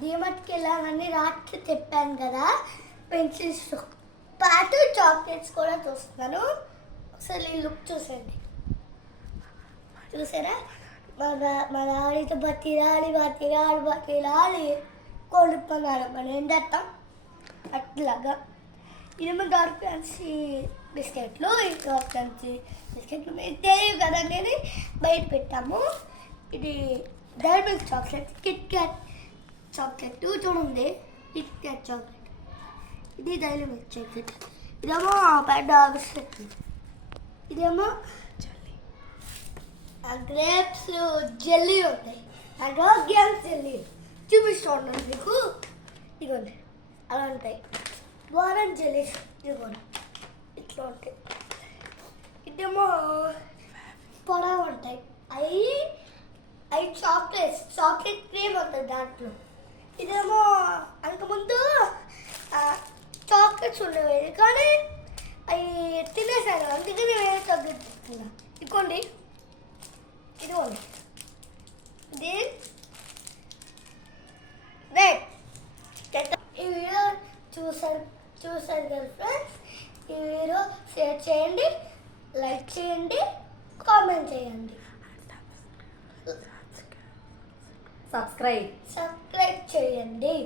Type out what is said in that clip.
డీమార్ట్కి వెళ్ళామని రాత్రి చెప్పాను కదా, పెన్సిల్స్ పాటు చాక్లెట్స్ కూడా చూస్తున్నాను. ఒకసారి ఈ లుక్ చూసండి, చూసారా? మన ఆడితో బతిరాలి కొనుక్కున్నాడు. మనం ఏం చేస్తాం అట్లాగా. ఇదేమో డార్క్ ఫ్యాన్సీ బిస్కెట్లు, ఈ డార్క్ ఫ్యాన్సీ బిస్కెట్లు మీరు తెలియదు కదా, నేను బయట పెట్టాము. ఇది Dairy Milk chocolate, Kit Kat chocolate చూడండి, కిట్ క్యాట్ చాక్లెట్. ఇది డైరీ మిల్క్ చాక్లెట్. ఇదేమో పెద్ద బిస్కెట్, ఇదేమో గ్రేప్స్ జెల్లీ ఉంటాయి, గేమ్స్ జెల్లీ చూపిస్తూ ఉన్నాను మీకు. ఇదిగోండి అలా ఉంటాయి. ఆరెంజ్ జెల్లీస్ ఇదిగోండి ఇట్లా ఉంటాయి. ఇదేమో పొడవు ఉంటాయి, అవి చాక్లెట్ క్రీమ్ ఉంటుంది దాంట్లో. ఇదేమో అంతకుముందు చాక్లెట్స్ ఉండేవి కానీ అవి తినేసాను, అందుకే మేము వేరే చాక్లెట్ తీసుకున్నాం. ఇదిగోండి ఇదిగోండి ఇది ఈ వీడియో చూసారు కదా ఫ్రెండ్స్. ఈ వీడియో షేర్ చేయండి, లైక్ చేయండి, కామెంట్ చేయండి, సబ్స్క్రైబ్ చేయండి.